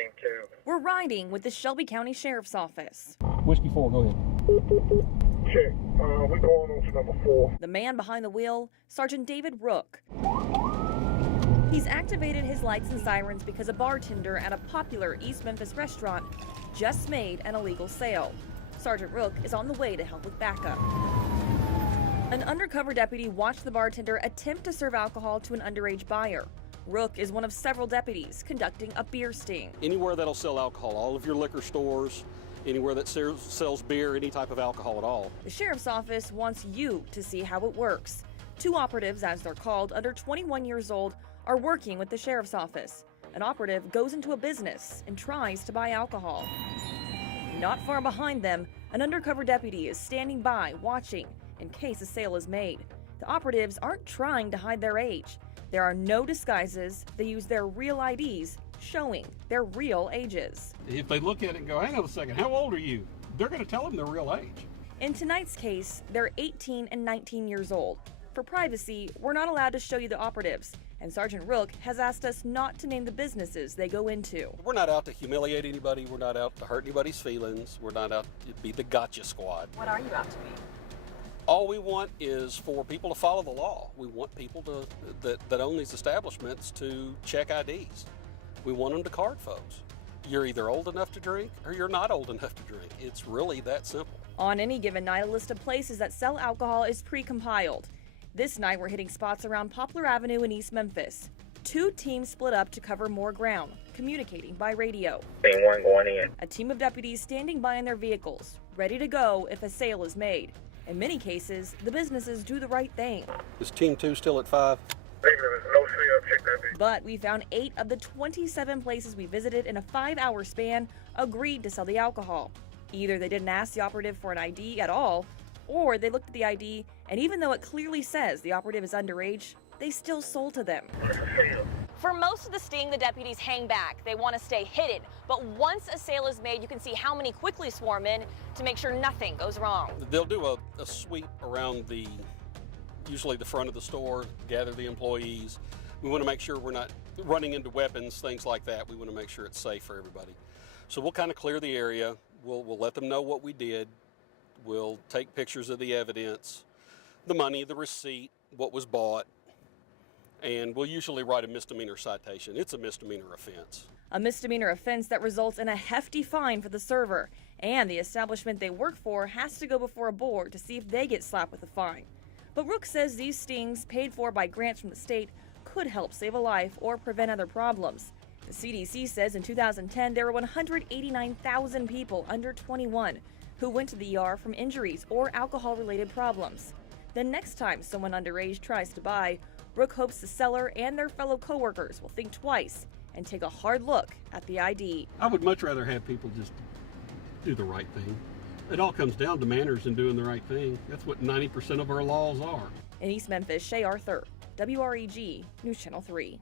Team 2. We're riding with the Shelby County Sheriff's Office. Whiskey 4, go ahead. Check. We're going on to number 4. The man behind the wheel, Sergeant David Rook. He's activated his lights and sirens because a bartender at a popular East Memphis restaurant just made an illegal sale. Sergeant Rook is on the way to help with backup. An undercover deputy watched the bartender attempt to serve alcohol to an underage buyer. Rook is one of several deputies conducting a beer sting. Anywhere that'll sell alcohol, all of your liquor stores, anywhere that sells beer, any type of alcohol at all. The sheriff's office wants you to see how it works. 2 operatives, as they're called, under 21 years old, are working with the sheriff's office. An operative goes into a business and tries to buy alcohol. Not far behind them, an undercover deputy is standing by, watching, in case a sale is made. The operatives aren't trying to hide their age. There are no disguises. They use their real IDs, showing their real ages. If they look at it and go, hang on a second, how old are you? They're going to tell them their real age. In tonight's case, they're 18 and 19 years old. For privacy, we're not allowed to show you the operatives, and Sergeant Rook has asked us not to name the businesses they go into. We're not out to humiliate anybody. We're not out to hurt anybody's feelings. We're not out to be the gotcha squad. What are you out to be? All we want is for people to follow the law. We want people that own these establishments to check IDs. We want them to card folks. You're either old enough to drink or you're not old enough to drink. It's really that simple. On any given night, a list of places that sell alcohol is pre-compiled. This night, we're hitting spots around Poplar Avenue in East Memphis. 2 teams split up to cover more ground, communicating by radio. Team 1 going in. A team of deputies standing by in their vehicles, ready to go if a sale is made. In many cases, the businesses do the right thing. Is Team 2 still at 5? Negative. No sale. Check that big. But we found 8 of the 27 places we visited in a 5-hour span agreed to sell the alcohol. Either they didn't ask the operative for an ID at all, or they looked at the ID, and even though it clearly says the operative is underage, they still sold to them. For most of the sting, the deputies hang back. They want to stay hidden. But once a sale is made, you can see how many quickly swarm in to make sure nothing goes wrong. They'll do a sweep around usually the front of the store, gather the employees. We want to make sure we're not running into weapons, things like that. We want to make sure it's safe for everybody. So we'll kind of clear the area. We'll let them know what we did. We'll take pictures of the evidence, the money, the receipt, what was bought, and we'll usually write a misdemeanor citation. It's a misdemeanor offense. A misdemeanor offense that results in a hefty fine for the server, and the establishment they work for has to go before a board to see if they get slapped with a fine. But Rook says these stings, paid for by grants from the state, could help save a life or prevent other problems. The CDC says in 2010 there were 189,000 people under 21 who went to the ER from injuries or alcohol-related problems. The next time someone underage tries to buy, Rook hopes the seller and their fellow coworkers will think twice and take a hard look at the ID. I would much rather have people just do the right thing. It all comes down to manners and doing the right thing. That's what 90% of our laws are. In East Memphis, Shay Arthur, WREG News Channel 3.